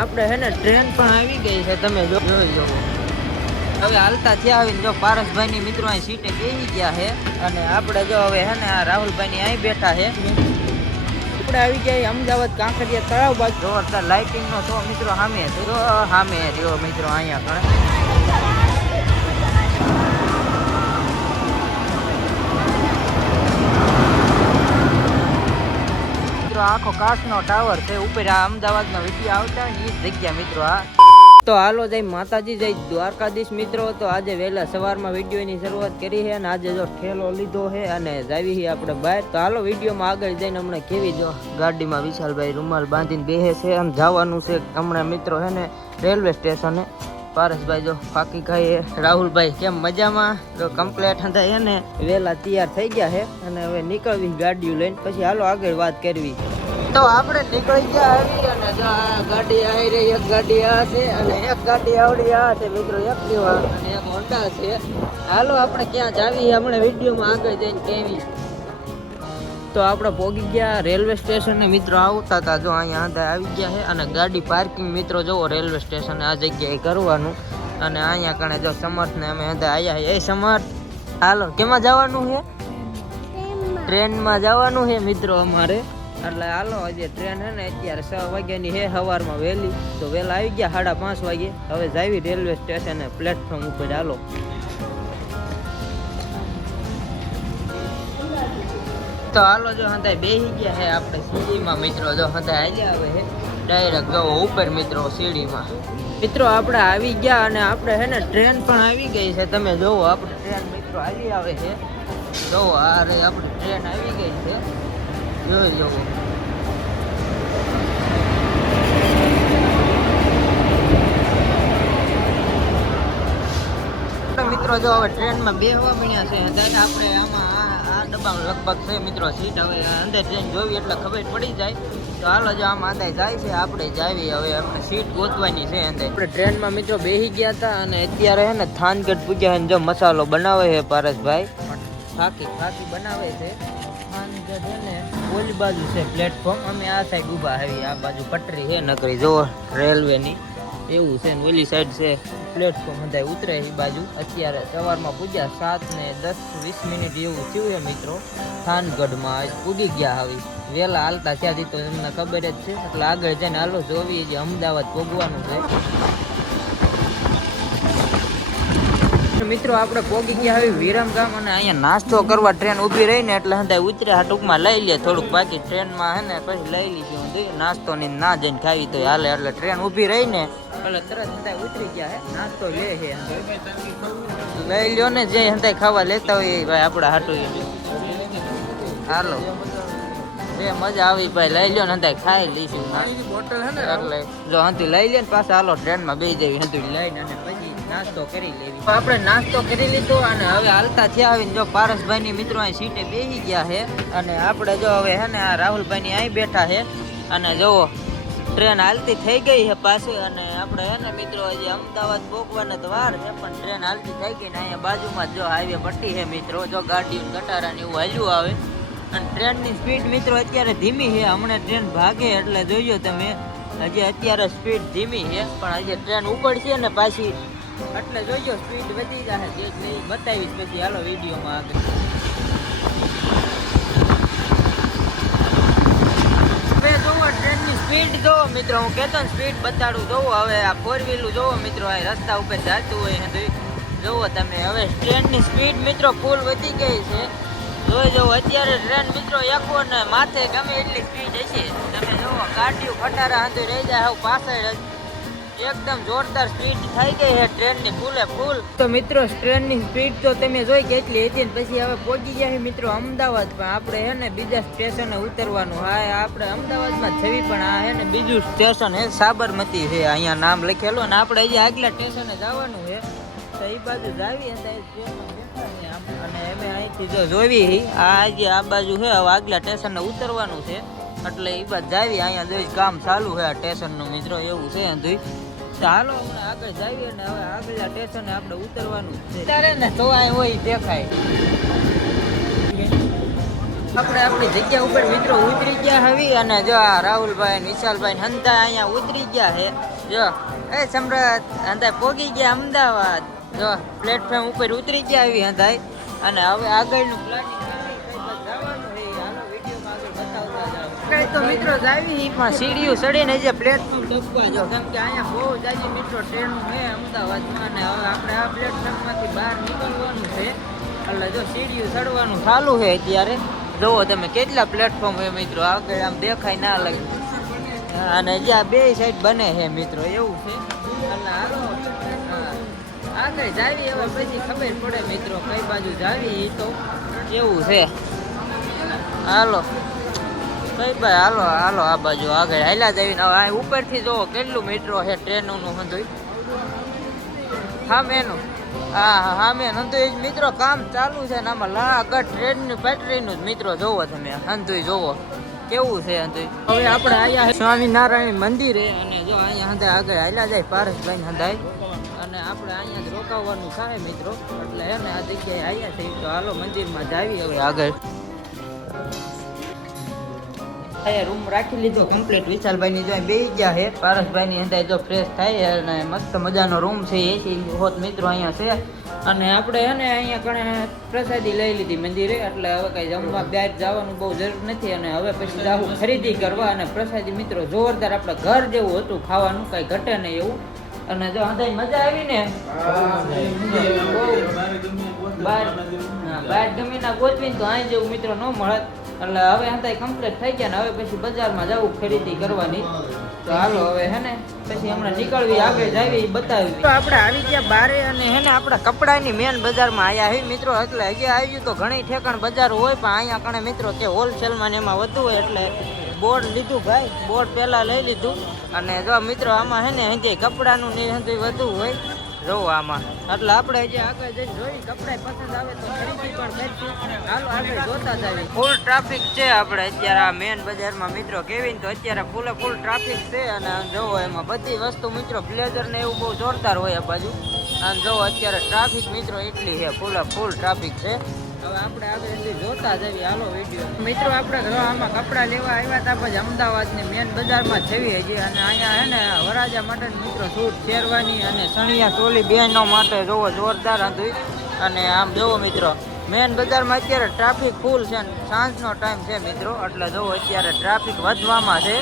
આપણે હે ને ટ્રેન પણ આવી ગઈ છે, તમે જોઈ લો હવે હાલતા થયા આવીને જો પારસભાઈ ની મિત્રો અહીં સીટે બેસી ગયા છે અને આપણે જો હવે હે ને આ રાહુલભાઈ ની અહીં બેઠા છે. આપણે આવી ગયા અમદાવાદ કાંકરિયા તળાવ બાજુ. જોરદાર લાઇટિંગ નો શો મિત્રો સામે તો સામે રહ્યો મિત્રો અહીંયા કણે. આખો કાચનો ટાવર છે, ઉપર આ અમદાવાદમાં વીડિયો આવતા એ જગ્યા મિત્રો આ. તો હાલો જય માતાજી, જય દ્વારકાધીશ મિત્રો. તો આજે વહેલા સવારમાં વિડીયોની શરૂઆત કરી છે અને આજે જો ઠેલો લીધો છે અને જાવી છે આપણે બહાર. તો હાલો વિડીયોમાં આગળ જઈને હમણાં કેવી જો ગાડીમાં વિશાલભાઈ રૂમાલ બાંધીને બેસે છે આમ જવાનું છે હમણાં મિત્રો છે ને રેલવે સ્ટેશને. પારસભાઈ જો ફાકી ખાઈએ. રાહુલભાઈ કેમ મજામાં? જો કમ્પ્લેટ હતા એને. વહેલા તૈયાર થઈ ગયા છે અને હવે નીકળવી ગાડીઓ લઈને. પછી હાલો આગળ વાત કરવી. તો આપણે નીકળી ગયા આવી અને જો આ ગાડી આવી રહી એક ગાડી આ છે અને એક ગાડી આવડી આ છે મિત્રો એક્ટિવા અને એક હોન્ડા છે. હાલો આપણે ક્યાં જાવી? હમણાં વિડીયોમાં આગળ જઈને કેવી તો આપણે પહોંચી ગયા રેલવે સ્ટેશને. મિત્રો આવતા હતા જો અહીંયા આંધા આવી ગયા છે અને ગાડી પાર્કિંગ મિત્રો જોવો રેલવે સ્ટેશને આ જગ્યાએ કરવાનું. અને અહીંયા કણે જો સમર્થને અમે આંધા આવ્યા એ સમર્થ હાલો કેમાં જવાનું છે? ટ્રેનમાં જવાનું છે મિત્રો અમારે. એટલે હાલો, આજે ટ્રેન છે ને, અત્યારે છ વાગ્યાની હે, સવારમાં વહેલી. તો વહેલા આવી ગયા સાડા પાંચ વાગે. હવે જાવી રેલવે સ્ટેશને પ્લેટફોર્મ ઉપર. હાલો. તો હાલો, જો હંતા બેસી ગયા હે આપણે સીડીમાં. મિત્રો, જો હંતા આવ્યા આવે છે ડાયરેક્ટ જો ઉપર મિત્રો, સીડીમાં. મિત્રો, આપણે આવી ગયા અને આપણે હે ને ટ્રેન પણ આવી ગઈ છે. તમે જોવો, આપણે ટ્રેન મિત્રો આવી આવે છે. જોવો અરે આપણી ટ્રેન આવી ગઈ છે. જોઈ જોવો મિત્રો જો હવે ટ્રેનમાં બેહવા મળ્યા છે ત્યારે આપણે આમાં આ- ડબ્બામાં લગભગ છે મિત્રો સીટ હવે અંદર ટ્રેન જોવી એટલે ખબર પડી જાય. તો હાલો જો આમ અંદર જાય છે આપણે જાવી હવે આપણે સીટ ગોતવાની છે અંદર. આપણે ટ્રેનમાં મિત્રો બેસી ગયા હતા અને અત્યારે છે ને થાનગઢ પૂજ્યા છે ને જો મસાલો બનાવે છે પારસભાઈ. થાકી થાકી બનાવે છે. થાનગઢ ઓલી બાજુ છે પ્લેટફોર્મ અમે આ સાઈડ ઊભા આવી આ બાજુ પટરી છે, નકરી જો રેલવેની એવું છે, ને ઓલી સાઈડ છે પ્લેટફોર્મ બધા ઉતરે એ બાજુ. અત્યારે સવારમાં પૂજ્યા સાત ને દસ વીસ મિનિટ એવું થયું છે, મિત્રો. થાનગઢમાં આજ પૂગી ગયા આવી વહેલા હાલતા ત્યાંથી તો એમને ખબર જ છે. એટલે આગળ જઈને હાલો જોવી જે અમદાવાદ પોગવાનું છે. મિત્રો આપણે પોગી ગયા આવી વિરમ ગામ અને અહીંયા નાસ્તો કરવા ટ્રેન ઊભી રહી ને એટલે હંધાય ઉતર્યા ટૂંકમાં લઈ લે થોડુંક બાકી ટ્રેનમાં હે ને પછી લઈ લીધી હું નાસ્તો ને ના જઈને ખાવી તો હાલે એટલે ટ્રેન ઊભી રહી ને એટલે તરત હંધાય ઉતરી ગયા હે નાસ્તો લે હે લઈ લ્યો ને જે હંધાય ખાવા લેતા હોય ભાઈ આપણા હાટું હાલો. જે મજા આવી ભાઈ લઈ લ્યો ને હંધાય ખાઈ લઈશું. બોટલ હે ને? એટલે જો હંતી લઈ લે ને પાછા હાલો ટ્રેનમાં બેસી જવી હંધી લઈને અને પછી નાસ્તો કરી લેવી. આપણે નાસ્તો કરી લીધો અને હવે હાલતા થયા આવીને જો પારસભાઈ ની મિત્રો અહીં સીટે બેસી ગયા છે અને આપણે જો હવે હે ને આ રાહુલભાઈ ની અહીં બેઠા છે અને જોવો ટ્રેન હાલતી થઈ ગઈ છે પાછી અને આપણે હે ને મિત્રો હજી અમદાવાદ પહોંચવાના તો વાર છે, પણ ટ્રેન હાલતી થઈ ગઈ ને અહીંયા બાજુમાં જો હાઈવે પટ્ટી છે મિત્રો, જો ગાડીઓ ગટારાને એવું હાલ્યું આવે. અને ટ્રેનની સ્પીડ મિત્રો અત્યારે ધીમી છે, હમણાં ટ્રેન ભાગે એટલે જોજો તમે, હજી અત્યારે સ્પીડ ધીમી છે, પણ હજી ટ્રેન ઉપડશે ને પાછી એટલે જોઈએ સ્પીડ વધી જશે જે ઈ બતાવીશ પછી હાલો વિડીયોમાં આગળ. જોવો, ટ્રેનની સ્પીડ જોવો મિત્રો, હું કહેતો ને સ્પીડ બતાડું જોવો, હવે આ ફોર વ્હીલું જોવો મિત્રો, આ રસ્તા ઉપર ચાલતું હોય છે જોવો તમે, હવે ટ્રેનની સ્પીડ મિત્રો ફૂલ વધી ગઈ છે. જોઈ જવો, અત્યારે ટ્રેન મિત્રો એકવો ને માથે ગમે એટલી સ્પીડ હશે. તમે જોવો, ગાડીઓ ખટારા હાંધું રહી જાય હવે પાછળ એકદમ જોરદાર સ્પીડ થઈ ગઈ છે ટ્રેનની, ફૂલે ફૂલ. તો મિત્રો, ટ્રેનની સ્પીડ તો તમે જોઈ કેટલી હતી ને પછી હવે પહોંચી ગયા છે મિત્રો અમદાવાદ પણ આપણે હે ને બીજા સ્ટેશને ઉતરવાનું. હા આપણે અમદાવાદમાં જવી પણ આ હે ને બીજું સ્ટેશન હે સાબરમતી છે. અહીંયા નામ લખેલું ને આપણે અહીંયા આગલા સ્ટેશને જવાનું છે. તો એ બાજુ જાવી અને અમે અહીંથી જો જોવી આ જે આ બાજુ છે, હવે આગલા સ્ટેશને ઉતરવાનું છે. એટલે એ બાદ જાવી અહીંયા જોઈ કામ ચાલુ છે આ સ્ટેશનનું મિત્રો, એવું છે જોઈ ચાલો હમણાં આગળ જાવીએ ને હવે આગળ સ્ટેશને આપણે ઉતરવાનું છે. ત્યારે ને તો આ હોય દેખાય. આપણે આપણી જગ્યા ઉપર મિત્રો ઉતરી ગયા હવી અને જો આ રાહુલભાઈ વિશાલભાઈ હંતા અહીંયા ઉતરી ગયા છે જો એ સમ્રાટ હંતા પોગી ગયા અમદાવાદ. જો પ્લેટફોર્મ ઉપર ઉતરી ગયા આવી હંતાય. અને હવે આગળનું પ્લાનિંગ તો મિત્રો જાવી પણ સીડીઓ ચડીને જે પ્લેટફોર્મ ડબવા જો. કેમ કે અહીંયા બહુ જાજી મિત્રો ટ્રેનો છે અમદાવાદમાં ને હવે આપણે આ પ્લેટફોર્મમાંથી બહાર નીકળવાનું છે. એટલે જો સીડીઓ ચડવાનું ચાલુ છે અત્યારે. જોવો તમે કેટલા પ્લેટફોર્મ છે મિત્રો. આગળ આમ દેખાય ના લાગે. અને જ્યાં બે સાઈડ બને છે મિત્રો, એવું છે. એટલે હાલો. આગળ જાવી હવે પછી ખબર પડે મિત્રો કઈ બાજુ જાવી તો. એવું છે. હાલો. ભાઈ હાલો હાલો, આ બાજુ આગળ હાલ્યા જઈને. હવે ઉપરથી જોવો, કેટલું મીટરો છે ટ્રેનનું હંધુય હા, મેનું. હા હા મેન. હંધુ એ મિત્રો, કામ ચાલુ છે ને આમાં લા આગળ ટ્રેનની પટરીનું જ મિત્રો જોવો તમે. હંધુય જોવો. કેવું છે હંધુય હવે આપણે અહીંયા સ્વામિનારાયણ મંદિરે અને જો અહીંયા હંધાય આગળ હાલ્યા જાય પારસભાઈ હંધાય અને આપણે અહીંયા જ રોકાવાનું થાય મિત્રો. એટલે એને આ જગ્યાએ આવ્યા છે તો હાલો મંદિરમાં જાવી હવે આગળ. અહીંયા રૂમ રાખી લીધો કમ્પ્લીટ વિશાલભાઈની જો બે ગયા છે. પારસભાઈની અંદર જો ફ્રેશ થાય અને મસ્ત મજાનો રૂમ છે એસી હોત મિત્રો અહીંયા છે. અને આપણે છે ને અહીંયા કણે પ્રસાદી લઈ લીધી મંદિરે. એટલે હવે કઈ જમવા બહાર જવાનું બહુ જરૂર નથી. અને હવે પછી જવું ખરીદી કરવા અને પ્રસાદી મિત્રો જોરદાર આપણે ઘર જેવું હતું, ખાવાનું કઈ ઘટે નહીં એવું. અને જો અંદાજ મજા આવી ને? બાર ગમીના ગોતવીને તો અહીં જેવું મિત્રો ન મળત. એટલે હવે હંતાઈ કમ્પ્લીટ થઈ ગયા ને હવે પછી બજારમાં જવું ખરીદી કરવાની. તો હાલો હવે હે ને, પછી હમણાં નીકળવી, આગળ જાવી બતાવી. તો આપણે આવી ગયા બારે અને હે ને આપણા કપડાની મેન બજારમાં આવ્યા હે મિત્રો. એટલે હજી આવ્યું તો ઘણી ઠેકાણ બજાર હોય, પણ અહીંયા કણે મિત્રો કે હોલસેલમાં ને એમાં વધુ હોય એટલે બોર્ડ લીધું ભાઈ. બોર્ડ પહેલાં લઈ લીધું. અને જો મિત્રો આમાં હે ને હજી કપડાનું ને હજી વધુ હોય. જોવો આમાં. એટલે આપણે હજી આગળ જઈને જોઈ કપડા પસંદ આવે તો ખરીદી પણ કરીશું. હાલો, આગળ જોતા જઈએ. ફૂલ ટ્રાફિક છે આપણે અત્યારે આ મેન બજારમાં. મિત્રો, કેવી તો અત્યારે ફૂલે ફૂલ ટ્રાફિક છે અને જોવો એમાં બધી વસ્તુ, મિત્રો બ્લેઝર ને એવું બહુ જોરદાર હોય આ બાજુ. અને જોવો અત્યારે ટ્રાફિક મિત્રો, એટલી છે. ફૂલે ફૂલ ટ્રાફિક છે. હવે આપણે આગળ જોતા જઈએ હાલો વીડિયો મિત્રો, આપણે આમાં કપડાં લેવા આવ્યા હતા, પછી અમદાવાદની મેન બજારમાં જવી હજી. અને અહીંયા હે ને, વરાજા માટે મિત્રો સૂટ શેરવાની અને સણિયા ચોલી બહેનો માટે જોવો જોરદાર હતી અને આમ જોવો મિત્રો મેન બજારમાં અત્યારે ટ્રાફિક ફૂલ છે ને, સાંજનો ટાઈમ છે મિત્રો. એટલે જોવો અત્યારે ટ્રાફિક વધવામાં છે.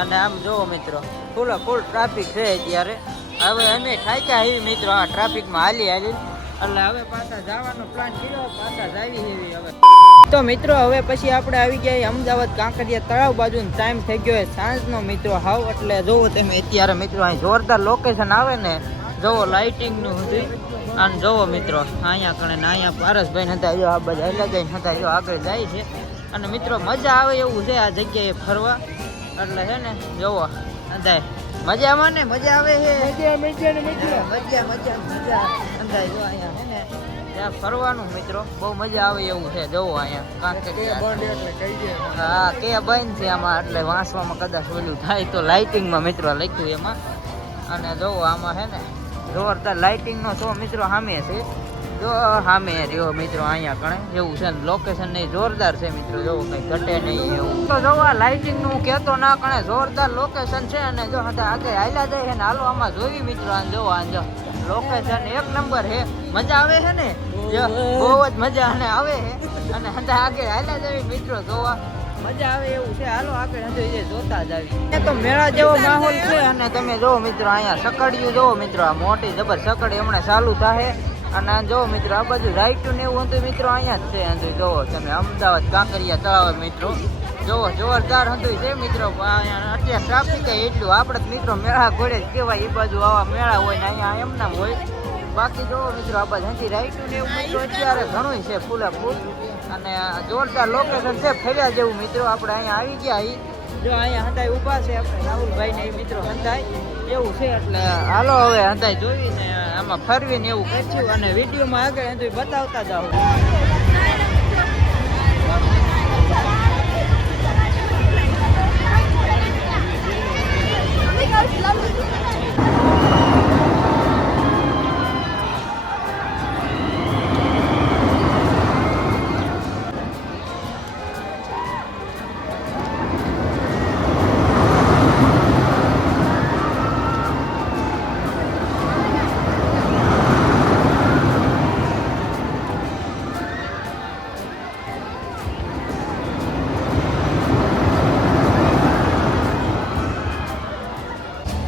અને આમ જોવો મિત્રો ફૂલ ફૂલ ટ્રાફિક છે અત્યારે. હવે અમે થાક્યા આવી મિત્રો, આ ટ્રાફિકમાં હાલી હાલી એટલે હવે પાછા જવાનો પ્લાન કર્યો, પાછા જાવી હવે. તો મિત્રો, હવે પછી આપણે આવી ગયા અમદાવાદ કાંકરિયા તળાવ બાજુ ટાઈમ થઈ ગયો સાંજનો મિત્રો. હાવ, એટલે જોવો તમે અત્યારે મિત્રો, અહીં જોરદાર લોકેશન આવે ને, જોવો લાઇટિંગનું હતું અને જોવો મિત્રો, અહીંયા કણે અહીંયા પારસભાઈ હતા જો આ બધા હેલા જઈને હતા જો આગળ જાય છે. અને મિત્રો, મજા આવે એવું છે આ જગ્યાએ ફરવા. એટલે છે ને, જોવો અંદાય મજામાં ને? મજા આવે છે મજા મજા મજા. મજા મજા અંદાય જો અહીંયા છે ને? ત્યાં ફરવાનું મિત્રો. બહુ મજા આવે એવું છે. જવો અહીંયા. કારણ કે હા કે બંધ છે આમાં. એટલે વાંસવામાં કદાચ ઓલું થાય તો લાઇટિંગમાં મિત્રો લખ્યું એમાં. અને જોવો આમાં છે ને? જોરદાર લાઇટિંગનો શો મિત્રો સામે છે. જો સામે રહ્યો મિત્રો અહીંયા કણે, એવું છે ને લોકેશન નહીં જોરદાર છે મિત્રો, જો કઈ ઘટે નહીં એવું. તો જો આ લાઇટિંગનું કેતો ના કણે, જોરદાર લોકેશન છે અને જો આગળ હાલ્યા જાય ને, હાલો આમાં જોવી મિત્રો આ જો આ જો. લોકેશન એક નંબર છે. મજા આવે છે ને? બહુ જ મજા અને આવે છે. અને હતા આગળ હાલ્યા જાય મિત્રો, જોવા. મજા આવે એવું છે. હાલો આગળ જોતા જ આવી તો મેળા જેવો માહોલ છે અને તમે જો મિત્રો અહીંયા સકડિયું જોવો મિત્રો, આ મોટી જબર સકડી હમણાં ચાલુ થાય અને જોવો મિત્રો, આ બાજુ રાઈટું ને એવું હતું, મિત્રો, અહીંયા જ છે હજુ જોવો તમે અમદાવાદ કાંકરિયા તળાવ મિત્રો. જોવો જોરદાર હતું છે, મિત્રો. અત્યારે ટ્રાફિક એટલું. આપણે મિત્રો, મેળા ઘોડે જ કહેવાય. એ બાજુ આવા મેળા હોય ને અહીંયા એમના હોય. બાકી જોવો મિત્રો, આ બાજુ હજી રાઈટું ને એવું મિત્રો અત્યારે ઘણું છે, ફૂલા ફૂલ. અને જોરદાર લોકેશન છે, ફેર્યા જેવું, મિત્રો. આપણે અહીંયા આવી ગયા જો, અહીંયા હંતાઈ ઊભા છે આપણે રાહુલભાઈ ને મિત્રો હંતાઈ એવું છે એટલે હાલો હવે હંતાઈ જોઈને આમાં ફરવીને એવું કરશું અને વિડીયોમાં આગળ હંતાઈ બતાવતા જાઓ.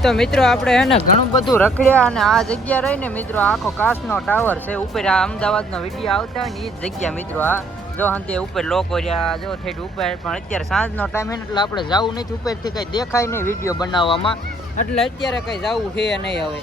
તો મિત્રો આપણે એને ઘણું બધું રખડ્યા અને આ જગ્યા રહીને મિત્રો આખો કાચનો ટાવર છે. ઉપર આ અમદાવાદનો વીડિયો આવતા હોય ને એ જ જગ્યા મિત્રો આ. જો હંતે ઉપર લોકો રહ્યા જો ઠેઠ ઉપર, પણ અત્યારે સાંજનો ટાઈમ એટલે આપણે જવું નથી. ઉપરથી કંઈ દેખાય નહીં વીડિયો બનાવવામાં. એટલે અત્યારે કંઈ જવું છે નહીં હવે.